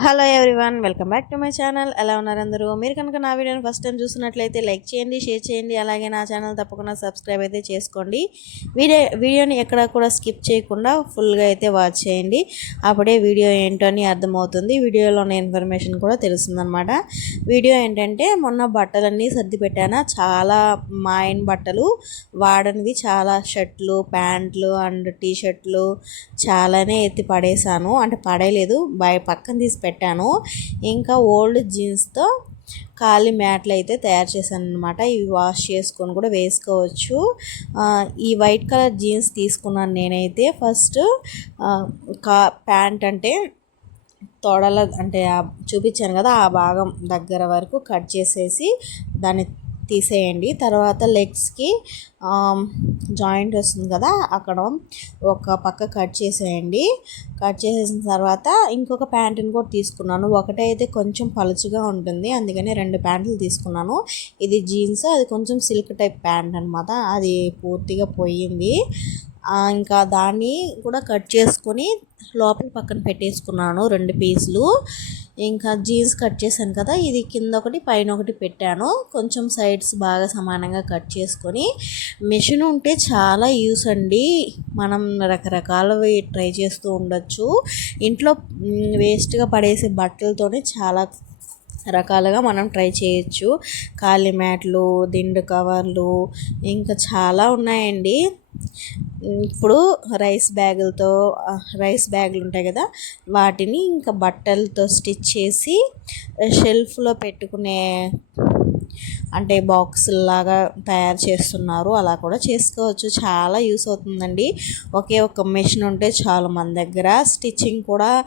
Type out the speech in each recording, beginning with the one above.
Hello everyone welcome back to my channel. ఎలా ఉన్నారు అందరూ? మీరు కనుక నా వీడియోని ఫస్ట్ టైం చూసినట్లయితే లైక్ చేయండి షేర్ చేయండి అలాగే నా ఛానల్ తప్పకుండా సబ్స్క్రైబ్ అయితే చేసుకోండి. వీడియో వీడియోని ఎక్కడ కూడా స్కిప్ చేయకుండా ఫుల్గా అయితే వాచ్ చేయండి. అప్పుడే వీడియో ఏంటో అని అర్థమవుతుంది. వీడియోలో ఉన్న ఇన్ఫర్మేషన్ కూడా తెలుస్తుందన్నమాట. వీడియో ఏంటంటే మొన్న బట్టలన్నీ సర్ది పెట్టాను? చాలా మాయన్ బట్టలు. వాడనివి చాలా షర్ట్లు ప్యాంట్లు అండ్ టీ షర్ట్లు చాలానే ఎత్తి పడేసాను. అంటే పడేయలేదు బయ పక్కన తీసి పెట్టాను. ఇంకా ఓల్డ్ జీన్స్తో ఖాళీ మ్యాట్లు అయితే తయారు చేశాను అనమాట ఇవి వాష్ చేసుకొని కూడా వేసుకోవచ్చు. ఈ వైట్ కలర్ జీన్స్ తీసుకున్నాను నేనైతే. ఫస్ట్ కా ప్యాంట్ అంటే తొడల అంటే చూపించాను కదా ఆ భాగం దగ్గర వరకు కట్ చేసేసి దాన్ని తీసేయండి. తర్వాత లెగ్స్కి జాయింట్ వస్తుంది కదా అక్కడ ఒక పక్క కట్ చేసేయండి. కట్ చేసేసిన తర్వాత ఇంకొక ప్యాంటుని కూడా తీసుకున్నాను. ఒకటే అయితే కొంచెం పలుచుగా ఉంటుంది. అందుకని రెండు ప్యాంట్లు తీసుకున్నాను. ఇది జీన్స్ అది కొంచెం సిల్క్ టైప్ ప్యాంట్ అనమాట అది పూర్తిగా పోయింది. ఇంకా దాన్ని కూడా కట్ చేసుకొని లోపల పక్కన పెట్టేసుకున్నాను రెండు పీసులు. ఇంకా జీన్స్ కట్ చేశాను కదా ఇది కింద ఒకటి పైన ఒకటి పెట్టాను. కొంచెం సైడ్స్ బాగా సమానంగా కట్ చేసుకొని మిషన్ ఉంటే చాలా యూస్ అండి. మనం రకరకాలవి ట్రై చేస్తూ ఉండొచ్చు. ఇంట్లో వేస్ట్గా పడేసే బట్టలతోనే చాలా రకాలుగా మనం ట్రై చేయొచ్చు. కాలి మ్యాట్లు దిండు కవర్లు ఇంకా చాలా ఉన్నాయండి. ఇప్పుడు రైస్ బ్యాగులతో రైస్ బ్యాగులు ఉంటాయి కదా వాటిని ఇంకా బట్టలతో స్టిచ్ చేసి షెల్ఫ్లో పెట్టుకునే అంటే బాక్సుల్లాగా తయారు చేస్తున్నారు. అలా కూడా చేసుకోవచ్చు. చాలా యూస్ అవుతుందండి. ఒకే ఒక మెషిన్ ఉంటే చాలు మన దగ్గర. స్టిచ్చింగ్ కూడా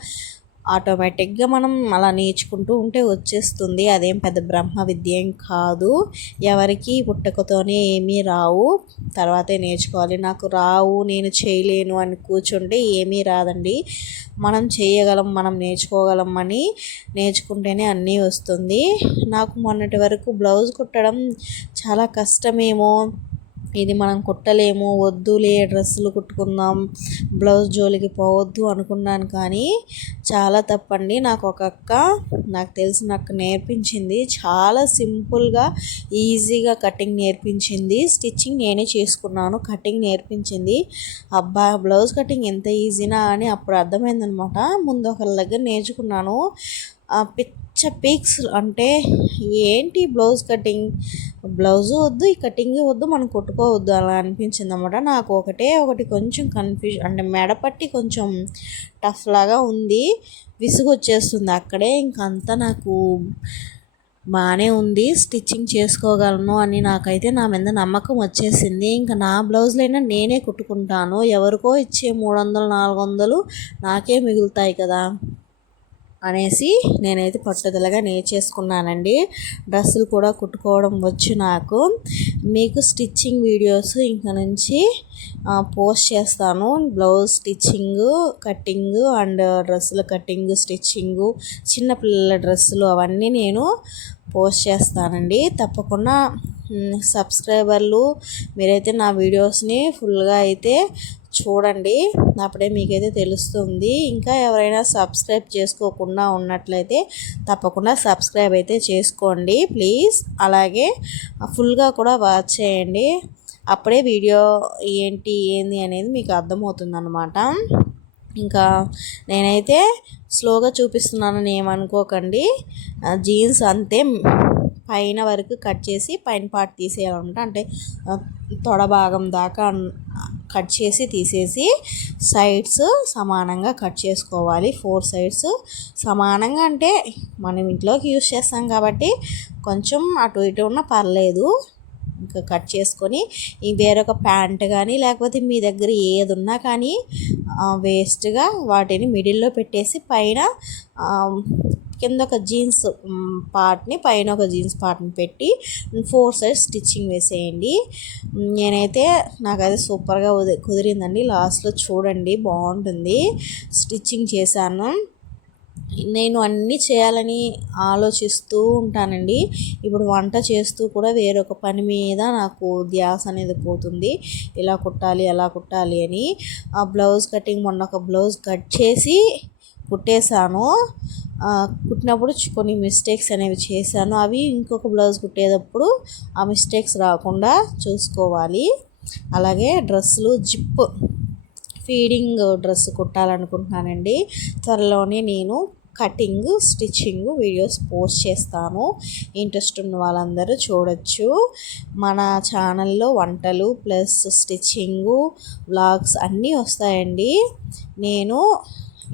ఆటోమేటిక్గా మనం అలా నేర్చుకుంటూ ఉంటే వచ్చేస్తుంది. అదేం పెద్ద బ్రహ్మ విద్య ఏం కాదు. ఎవరికి పుట్టకతోనే ఏమీ రావు. తర్వాతే నేర్చుకోవాలి. నాకు రావు నేను చేయలేను అని కూర్చుంటే ఏమీ రాదండి. మనం చేయగలం మనం నేర్చుకోగలం అని నేర్చుకుంటేనే అన్నీ వస్తుంది. నాకు మొన్నటి వరకు బ్లౌజ్ కుట్టడం చాలా కష్టమేమో. ఇది మనం కుట్టలేము వద్దులే డ్రెస్సులు కుట్టుకుందాం బ్లౌజ్ జోలికి పోవద్దు అనుకున్నాను కానీ చాలా తప్పండి. నాకు ఒక అక్క నాకు తెలిసిన అక్క నేర్పించింది. చాలా సింపుల్గా ఈజీగా కటింగ్ నేర్పించింది. స్టిచ్చింగ్ నేనే చేసుకున్నాను కటింగ్ నేర్పించింది. అబ్బా బ్లౌజ్ కటింగ్ ఎంత ఈజీనా అని అప్పుడు అర్థమైందనమాట. ముందు ఒకళ్ళ దగ్గర నేర్చుకున్నాను. ఆ పిచ్చ పీక్స్ అంటే ఏంటి బ్లౌజ్ కటింగ్? బ్లౌజ్ వద్దు ఈ కటింగ్ వద్దు మనం కొట్టుకోవద్దు అలా అనిపించింది అనమాట నాకు ఒకటే ఒకటి కొంచెం కన్ఫ్యూజ్ అంటే మెడపట్టి కొంచెం టఫ్ లాగా ఉంది. విసుగు వచ్చేస్తుంది అక్కడే ఇంకంతా నాకు బాగానే ఉంది. స్టిచ్చింగ్ చేసుకోగలను అని నాకైతే నా మీద నమ్మకం వచ్చేసింది. ఇంకా నా బ్లౌజ్లైనా నేనే కుట్టుకుంటాను. ఎవరికో ఇచ్చే మూడు వందలు నాలుగు వందలు నాకే మిగులుతాయి కదా. అనేసి నేనైతే పట్టుదలగా నేర్చేసుకున్నానండి. డ్రెస్సులు కూడా కుట్టుకోవడం వచ్చు నాకు. మీకు స్టిచ్చింగ్ వీడియోస్ ఇంకా నుంచి పోస్ట్ చేస్తాను. బ్లౌజ్ స్టిచ్చింగ్ కట్టింగ్ అండ్ డ్రెస్సుల కట్టింగ్ స్టిచ్చింగ్ చిన్నపిల్లల డ్రెస్సులు అవన్నీ నేను పోస్ట్ చేస్తానండి. తప్పకుండా సబ్స్క్రైబర్లు మీరైతే నా వీడియోస్ని ఫుల్గా అయితే చూడండి. అప్పుడే మీకైతే తెలుస్తుంది. ఇంకా ఎవరైనా సబ్స్క్రైబ్ చేసుకోకుండా ఉన్నట్లయితే తప్పకుండా సబ్స్క్రైబ్ అయితే చేసుకోండి. ప్లీజ్. అలాగే ఫుల్గా కూడా వాచ్ చేయండి. అప్పుడే వీడియో ఏంటి ఏంది అనేది మీకు అర్థమవుతుంది అనమాట ఇంకా నేనైతే స్లోగా చూపిస్తున్నానని ఏమనుకోకండి. జీన్స్ అంతే పైన వరకు కట్ చేసి పైన పార్ట్ తీసేయాలన్నమాట. అంటే తొడ భాగం దాకా కట్ చేసి తీసేసి సైడ్స్ సమానంగా కట్ చేసుకోవాలి. ఫోర్ సైడ్స్ సమానంగా అంటే మనం ఇంట్లోకి యూస్ చేస్తాం కాబట్టి కొంచెం అటు ఇటు ఉన్న పర్లేదు. ఇంకా కట్ చేసుకొని ఈ వేరొక ప్యాంట్ కానీ లేకపోతే మీ దగ్గర ఏది ఉన్నా కానీ వేస్ట్గా వాటిని మిడిల్లో పెట్టేసి పైన కింద ఒక జీన్స్ పార్ట్ని పైన ఒక జీన్స్ పార్ట్ని పెట్టి ఫోర్ సైడ్ స్టిచ్చింగ్ వేసేయండి. నేనైతే నాకైతే సూపర్గా కుదిరిందండి. లాస్ట్లో చూడండి బాగుంటుంది. స్టిచ్చింగ్ చేశాను. నేను అన్నీ చేయాలని ఆలోచిస్తూ ఉంటానండి. ఇప్పుడు వంట చేస్తూ కూడా వేరొక పని మీద నాకు ధ్యాస అనేది పోతుంది. ఇలా కుట్టాలి అలా కుట్టాలి అని. ఆ బ్లౌజ్ కటింగ్ మొన్న ఒక బ్లౌజ్ కట్ చేసి కుట్టేశాను. కుట్టినప్పుడు కొన్ని మిస్టేక్స్ అనేవి చేశాను. అవి ఇంకొక బ్లౌజ్ కుట్టేటప్పుడు ఆ మిస్టేక్స్ రాకుండా చూసుకోవాలి. అలాగే డ్రెస్సులు జిప్ ఫీడింగ్ డ్రెస్ కుట్టాలనుకుంటున్నానండి. త్వరలోనే నేను కటింగ్ స్టిచ్చింగ్ వీడియోస్ పోస్ట్ చేస్తాను. ఇంట్రెస్ట్ ఉన్న వాళ్ళందరూ చూడొచ్చు. మన ఛానల్లో వంటలు ప్లస్ స్టిచ్చింగు వ్లాగ్స్ అన్నీ వస్తాయండి. నేను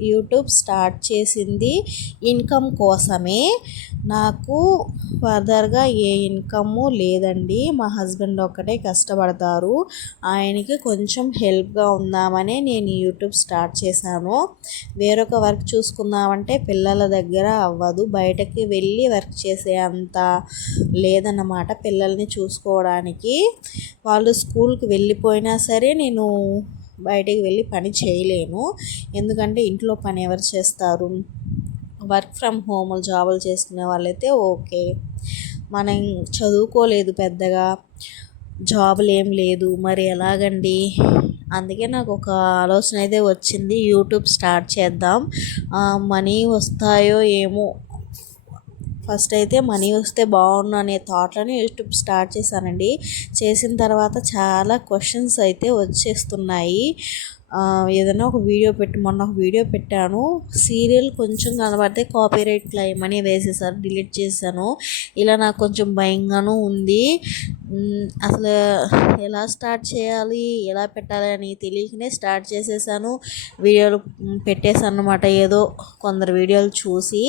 యూట్యూబ్ స్టార్ట్ చేసింది ఇన్కమ్ కోసమే. నాకు ఫర్దర్గా ఏ ఇన్కము లేదండి. మా హస్బెండ్ ఒక్కటే కష్టపడతారు. ఆయనకి కొంచెం హెల్ప్గా ఉందామనే నేను యూట్యూబ్ స్టార్ట్ చేశాను. వేరొక వర్క్ చూసుకుందామంటే పిల్లల దగ్గర అవ్వదు. బయటకి వెళ్ళి వర్క్ చేసే అంత లేదన్నమాట పిల్లల్ని చూసుకోవడానికి. వాళ్ళు స్కూల్కి వెళ్ళిపోయినా సరే నేను బయటికి వెళ్ళి పని చేయలేను. ఎందుకంటే ఇంట్లో పని ఎవరు చేస్తారు? వర్క్ ఫ్రమ్ హోమ్ జాబులు చేసుకునే వాళ్ళైతే ఓకే. మనం చదువుకోలేదు పెద్దగా. జాబులు ఏం లేదు. మరి ఎలాగండి? అందుకే నాకు ఒక ఆలోచన అయితే వచ్చింది. యూట్యూబ్ స్టార్ట్ చేద్దాం. మనీ వస్తాయో ఏమో ఫస్ట్ అయితే మనీ వస్తే బాగుండు అనే థాట్లోనే యూట్యూబ్ స్టార్ట్ చేశానండి. చేసిన తర్వాత చాలా క్వశ్చన్స్ అయితే వచ్చేస్తున్నాయి. ఏదైనా ఒక వీడియో పెట్టి మొన్న ఒక వీడియో పెట్టాను. సీరియల్ కొంచెం కనబడితే కాపీరైట్ క్లైమ్ అని వేసేసారు డిలీట్ చేశాను. ఇలా నాకు కొంచెం భయంగానూ ఉంది. అసలు ఎలా స్టార్ట్ చేయాలి ఎలా పెట్టాలి అని తెలియకనే స్టార్ట్ చేసేసాను. వీడియోలు పెట్టేశాను అనమాట ఏదో కొందరు వీడియోలు చూసి.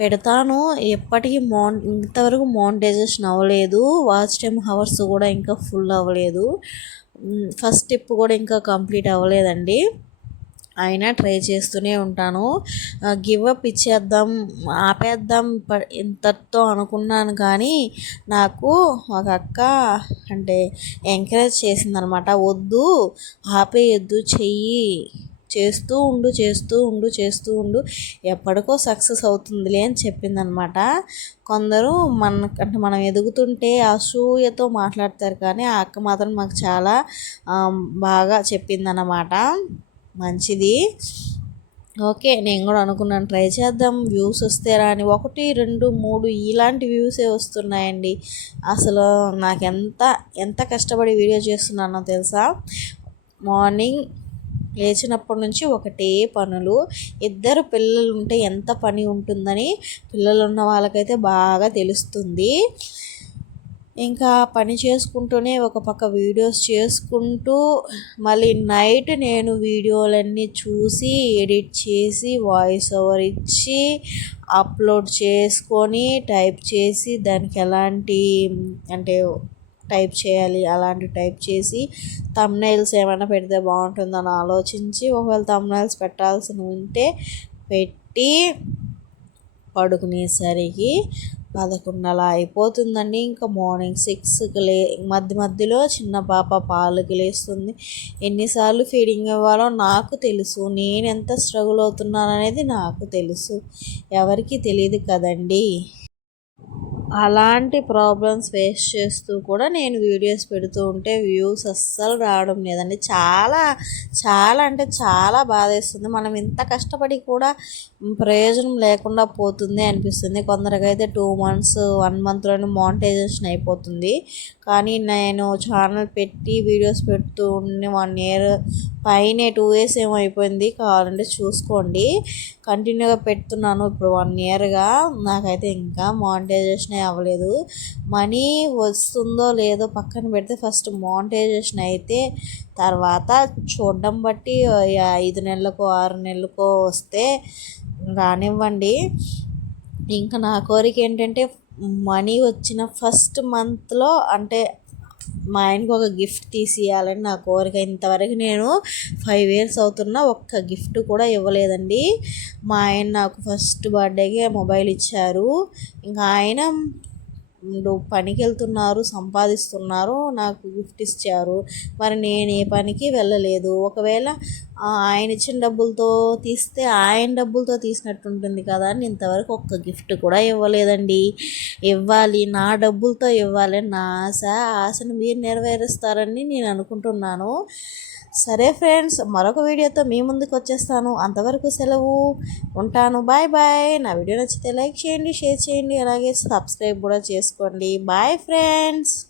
పెడతాను. ఎప్పటికీ మోన్ ఇంతవరకు మోనిటైజేషన్ అవ్వలేదు. వాచ్ టైమ్ హవర్స్ కూడా ఇంకా ఫుల్ అవ్వలేదు. ఫస్ట్ స్టెప్ కూడా ఇంకా కంప్లీట్ అవ్వలేదండి. అయినా ట్రై చేస్తూనే ఉంటాను. గివ్ అప్ ఇచ్చేద్దాం ఆపేద్దాం ప- ఇంతటితో అనుకున్నాను కానీ నాకు ఒక అక్క అంటే ఎంకరేజ్ చేసిందనమాట. వద్దు ఆపేయొద్దు చెయ్యి. చేస్తూ ఉండు చేస్తూ ఉండు చేస్తూ ఉండు ఎప్పటికో సక్సెస్ అవుతుందిలే అని చెప్పిందనమాట. కొందరు మన అంటే మనం ఎదుగుతుంటే అసూయతో మాట్లాడతారు కానీ ఆ అక్క మాత్రం మాకు చాలా బాగా చెప్పిందన్నమాట మంచిది. ఓకే నేను కూడా అనుకున్నాను ట్రై చేద్దాం. వ్యూస్ వస్తే రాని ఒకటి రెండు మూడు ఇలాంటి వ్యూసే వస్తున్నాయండి. అసలు నాకు ఎంత ఎంత కష్టపడి వీడియో చేస్తున్నానో తెలుసా? మార్నింగ్ లేచినప్పటి నుంచి ఒకటే పనులు. ఇద్దరు పిల్లలు ఉంటే ఎంత పని ఉంటుందని పిల్లలు ఉన్న వాళ్ళకైతే బాగా తెలుస్తుంది. ఇంకా పని చేసుకుంటూనే ఒక పక్క వీడియోస్ చేసుకుంటూ మళ్ళీ నైట్ నేను వీడియోలన్నీ చూసి ఎడిట్ చేసి వాయిస్ ఓవర్ ఇచ్చి అప్లోడ్ చేసుకొని టైప్ చేసి దానికి ఎలాంటి అంటే టైప్ చేయాలి అలాంటి టైప్ చేసి తమ్నైల్స్ ఏమైనా పెడితే బాగుంటుందని ఆలోచించి ఒకవేళ తమ్నైల్స్ పెట్టాల్సి ఉంటే పెట్టి పడుకునేసరికి పదకొండలా అయిపోతుందండి. ఇంకా మార్నింగ్ సిక్స్కి లే మధ్య మధ్యలో చిన్న పాప పాలకి లేస్తుంది. ఎన్నిసార్లు ఫీడింగ్ ఇవ్వాలో నాకు తెలుసు. నేను ఎంత స్ట్రగుల్ అవుతున్నాననేది నాకు తెలుసు. ఎవరికి తెలియదు కదండి. అలాంటి ప్రాబ్లమ్స్ ఫేస్ చేస్తూ కూడా నేను వీడియోస్ పెడుతూ ఉంటే వ్యూస్ అస్సలు రావడం లేదండి. చాలా చాలా అంటే చాలా బాధేస్తుంది. మనం ఇంత కష్టపడి కూడా ప్రయోజనం లేకుండా పోతుంది అనిపిస్తుంది. కొందరికైతే టూ మంత్స్ వన్ మంత్లోనే మానిటైజేషన్ అయిపోతుంది. కానీ నేను ఛానల్ పెట్టి వీడియోస్ పెడుతూ ఉండి వన్ ఇయర్ పైన టూ ఇయర్స్ ఏమో అయిపోయింది కావాలంటే చూసుకోండి. కంటిన్యూగా పెడుతున్నాను. ఇప్పుడు వన్ ఇయర్గా నాకైతే ఇంకా మానిటైజేషన్ అవ్వలేదు. మనీ వస్తుందో లేదో పక్కన పెడితే ఫస్ట్ మానిటైజేషన్ అయితే తర్వాత చూడడం బట్టి ఐదు నెలలకో ఆరు నెలలకో వస్తే రానివ్వండి. ఇంకా నా కోరిక ఏంటంటే మనీ వచ్చిన ఫస్ట్ మంత్లో అంటే మా ఆయనకు ఒక గిఫ్ట్ తీసియాలని నా కోరిక. ఇంతవరకు నేను ఫైవ్ ఇయర్స్ అవుతున్నా ఒక్క గిఫ్ట్ కూడా ఇవ్వలేదండి. మా ఆయన నాకు ఫస్ట్ బర్త్డేకి మొబైల్ ఇచ్చారు. ఇంకా ఆయన పనికి వెళ్తున్నారు సంపాదిస్తున్నారు నాకు గిఫ్ట్ ఇచ్చారు. మరి నేను ఏ పనికి వెళ్ళలేదు. ఒకవేళ ఆయన ఇచ్చిన డబ్బులతో తీస్తే ఆయన డబ్బులతో తీసినట్టు ఉంటుంది కదా అని ఇంతవరకు ఒక్క గిఫ్ట్ కూడా ఇవ్వలేదండి. ఇవ్వాలి నా డబ్బులతో ఇవ్వాలి నా ఆశ. ఆశను మీరు నెరవేరుస్తారని నేను అనుకుంటున్నాను. సరే ఫ్రెండ్స్ మరొక వీడియోతో మీ ముందుకు వచ్చేస్తాను. అంతవరకు సెలవు. ఉంటాను. Bye bye. నా వీడియో నచ్చితే లైక్ చేయండి షేర్ చేయండి. అలాగే సబ్స్క్రైబ్ కూడా చేసుకోండి. Bye friends.